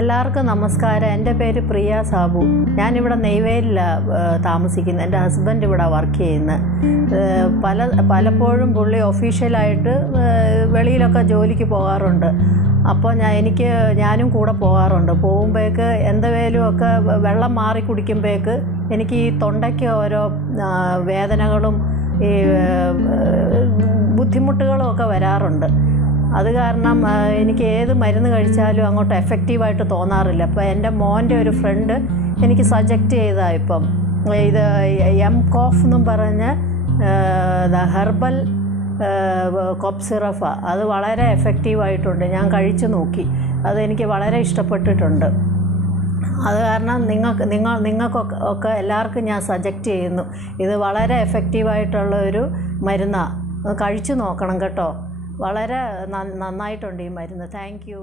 എല്ലാവർക്കും നമസ്കാരം. എൻ്റെ പേര് പ്രിയ സാബു. ഞാനിവിടെ നെയ്വേലിലാണ് താമസിക്കുന്നത്. എൻ്റെ ഹസ്ബൻഡ് ഇവിടെ വർക്ക് ചെയ്യുന്നത്. പലപ്പോഴും പുള്ളി ഒഫീഷ്യലായിട്ട് വെളിയിലൊക്കെ ജോലിക്ക് പോകാറുണ്ട്. അപ്പോൾ ഞാനും കൂടെ പോകാറുണ്ട്. പോകുമ്പോഴേക്ക് എന്തെങ്കിലും ഒക്കെ വെള്ളം മാറി കുടിക്കുമ്പോഴേക്ക് എനിക്ക് ഈ തൊണ്ടയ്ക്ക് ഓരോ വേദനകളും ഈ ബുദ്ധിമുട്ടുകളും ഒക്കെ വരാറുണ്ട്. അത് കാരണം എനിക്ക് ഏത് മരുന്ന് കഴിച്ചാലും അങ്ങോട്ട് എഫക്റ്റീവായിട്ട് തോന്നാറില്ല. അപ്പോൾ എൻ്റെ മോൻ്റെ ഒരു ഫ്രണ്ട് എനിക്ക് സജക്റ്റ് ചെയ്തതാണ് ഇപ്പം ഇത് എംകോഫ് എന്നും പറഞ്ഞ് ഹെർബൽ കോഫ് സിറപ്പാണ്. അത് വളരെ എഫക്റ്റീവായിട്ടുണ്ട്. ഞാൻ കഴിച്ചു നോക്കി. അതെനിക്ക് വളരെ ഇഷ്ടപ്പെട്ടിട്ടുണ്ട്. അത് കാരണം നിങ്ങൾക്കൊക്കെ എല്ലാവർക്കും ഞാൻ സജക്റ്റ് ചെയ്യുന്നു. ഇത് വളരെ എഫക്റ്റീവായിട്ടുള്ള ഒരു മരുന്നാണ്. കഴിച്ചു നോക്കണം കേട്ടോ. വളരെ നന്നായിട്ടുണ്ട് ഈ മരുന്ന്. Thank you.